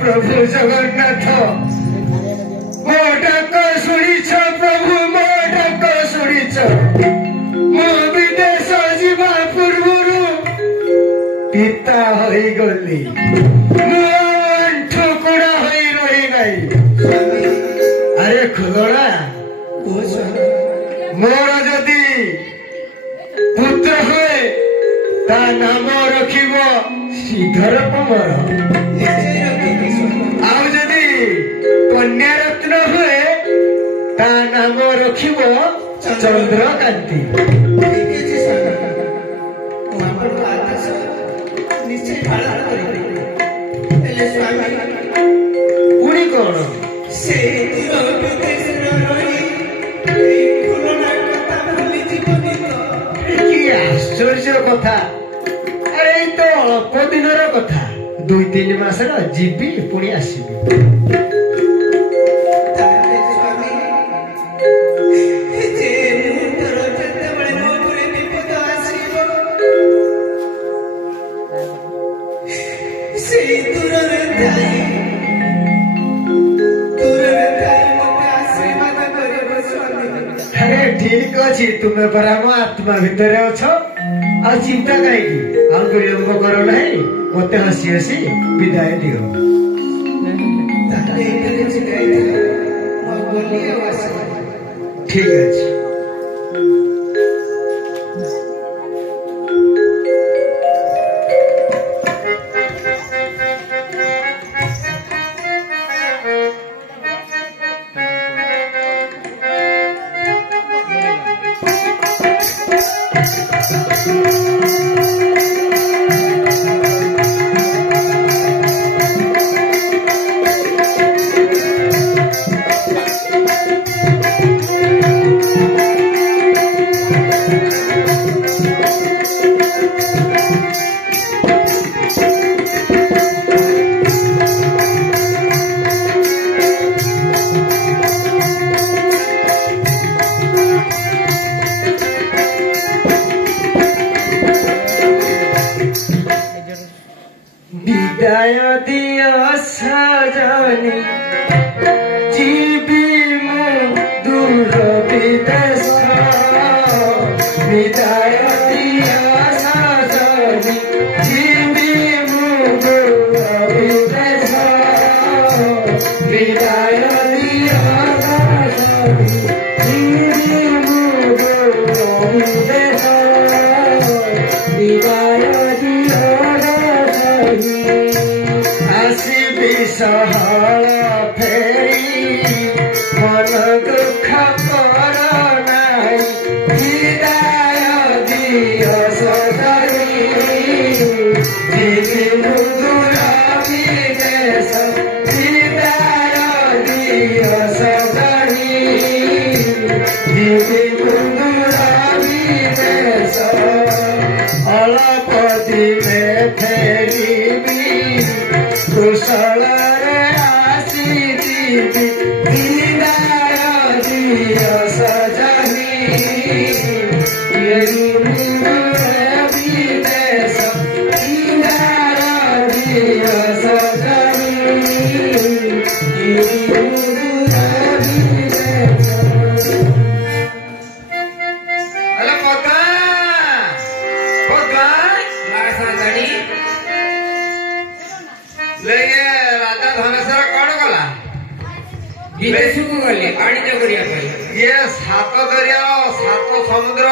प्रभु जगन्नाथ मो डाक शुणिछ प्रभु मो डाक शुणिछ मो विदेश जीवा पूर्व पिता हो गली ठुकुड़ा हो रही नहीं। अरे खुदड़ा मोर जदि पुत्र हुए ता नाम रखिब श्रीधर कुमार आउ जदि कन्या रत्न हुए ता नाम रखिब चंद्रकांति। पुणी कौन से आश्चर्य कथा। अरे तो अल्प दिन कथा 2-3 मास जीवी पुणी आसबि। ठीक अच्छी तुम्हें परा मो आत्मा भितर अछ आ चिंता कहीं आ विलंब कर ना मत हसी हसी विदाय दियो। ठीक अच्छे विदाय दिया सजनी जीवी मो दूर विदेश। विदाय दिया सजनी जीवी मो दूर विदेश। विदाय दिया सजनी जीवी मो दूर विदेश। विदाय दिया आसबि सहल फेरी मन दुख कर नाई। विदाय दिय सजनी जीवी दूर विदेश। विदाय दियो सजनी दिवी कुंदुरा विदेश अलपति में फेरिबी कुशल रे आसी जीवी विदाय दियो सजनी दिवी कुंदुरा विदेश विदाय दियो सजनी दिवी कुंदुरा विदेश। अरे पोता पोता राजा धनेश्वर कौन गला विदेश को गले पानी करिया ये सात दरिया सात समुद्र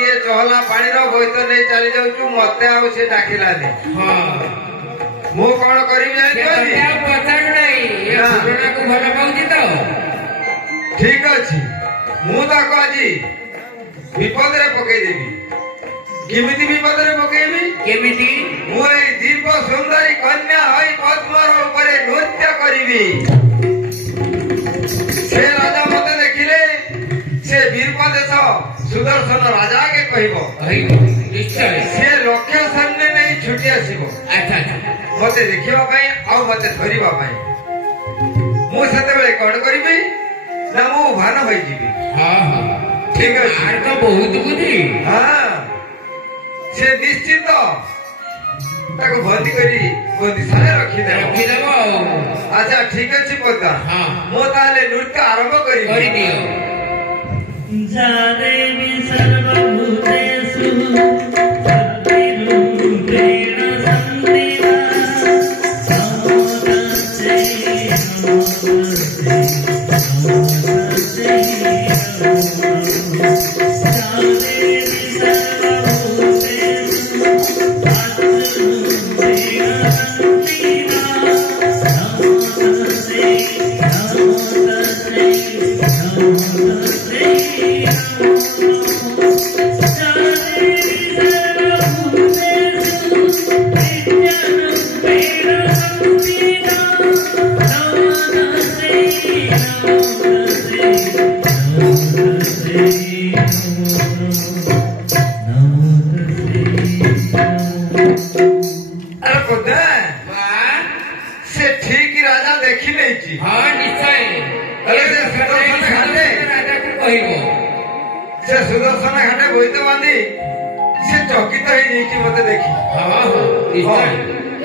ये चहला पानी बोईत नहीं चली जाऊँ मत से डाकिलानी मु कौन करी पचार नहीं को भल पाऊँ तो ठीक अच्छी मु तो कही विपद रे पकईदेवी किमिति विपद रे पकईबी केमिति मु दीप सुंदरी कन्या हई पद्मर ऊपर नृत्य करी से राजा मत देखिले से वीरपदेश सुदर्शन राजा के कहब निश्चय से लक्ष्य सैन्य नहीं छुटी आसब मत देखा मत धरवा मुझे कौन करी ना मु भान होगी ठीक है तो बहुत बुद्धि हाँ से निश्चित ताको बंदी करी बंदी सारे रखीदेव अच्छा ठीक अच्छे पदा मो ताले नृत्य आरंभ करी दियो जारे सर्वभूतेषु भक्तिरूपेण संस्थिता नमोस्तस्यै नमोस्तस्यै जारे सर्वभूतेषु भक्तिरूपेण संस्थिता नमोस्तस्यै अरे खुदा से ठीक राजा देखी नहीं छी हाँ निश्चय अरे से सुदर्शन घाटे राजा को कहबो से सुदर्शन घाटे बोईत बांधी से चकित हो नहीं मत देखी हाँ निश्चय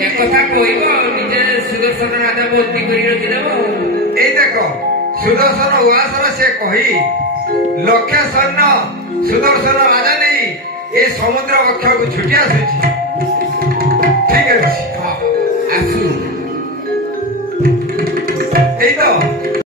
एक कथा कहबो निजे सुदर्शन राजा बंदी करी रखिदेव এই দেখো সুদর্শন উয়াসর সে কহি লক্ষ্য সৈন্য সুদর্শন রাজা নেই এই সমুদ্র বক্ষକୁ ছুটি আসুଛି